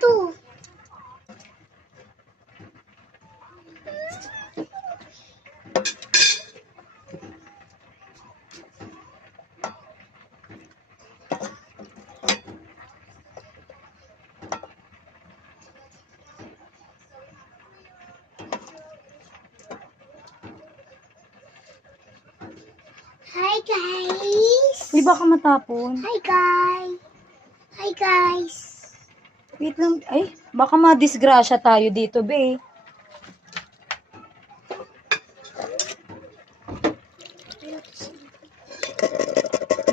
to? Hi guys! Uy, baka matapon. Hi guys! Hi guys! Wait lang. Ay, baka madisgrasya tayo dito, be.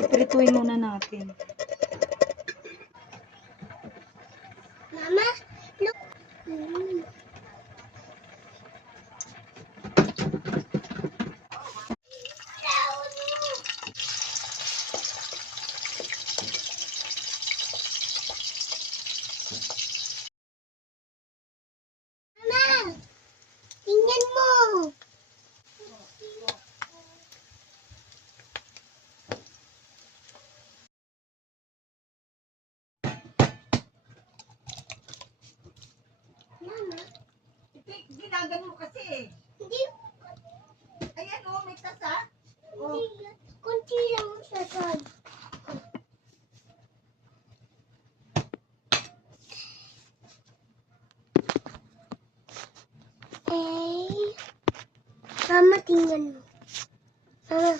Iprituin muna natin. Mama, look. Mama, tingnan mo. Mama, Ginagano mo kasi. hindi, Ayan o, may tasa. hindi, kunti lang sa sod. Eh, Mama, tingnan mo. Mama,